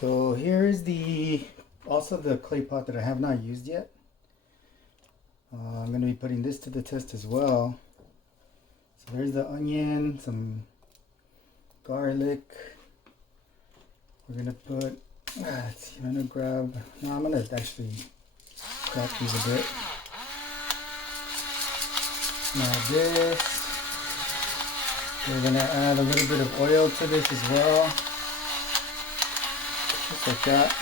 So here is also the clay pot that I have not used yet. I'm going to be putting this to the test as well. So there's the onion, some garlic. We're going to put, let's see, I'm going to grab, no, I'm going to actually crack these a bit. Now this, we're going to add a little bit of oil to this as well. Just like that.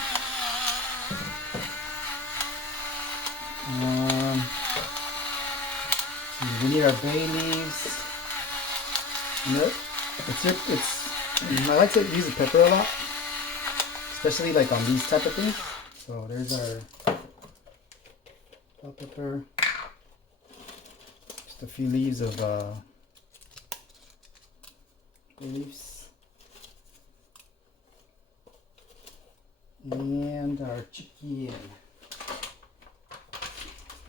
We need our bay leaves. I like to use the pepper a lot, especially like on these type of things. So there's our bell pepper. Just a few leaves of bay leaves. And our chicken. Make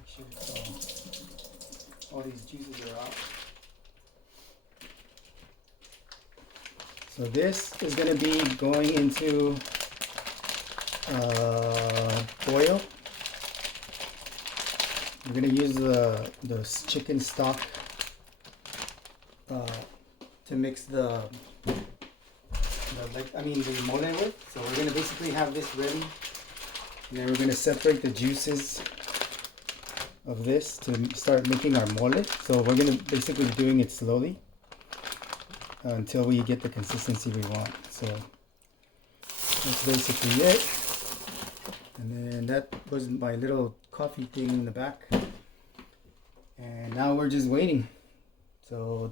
sure it's all these juices are out. So this is going to be going into boil. We're going to use the chicken stock to mix the mole with. So we're going to basically have this ready, and then we're going to separate the juices of this to start making our mole. So we're going to basically be doing it slowly until we get the consistency we want. So that's basically it. And then that was my little coffee thing in the back. And now we're just waiting. So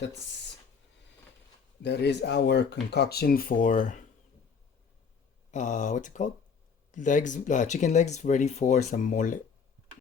that is our concoction for what's it called? Chicken legs ready for some mole.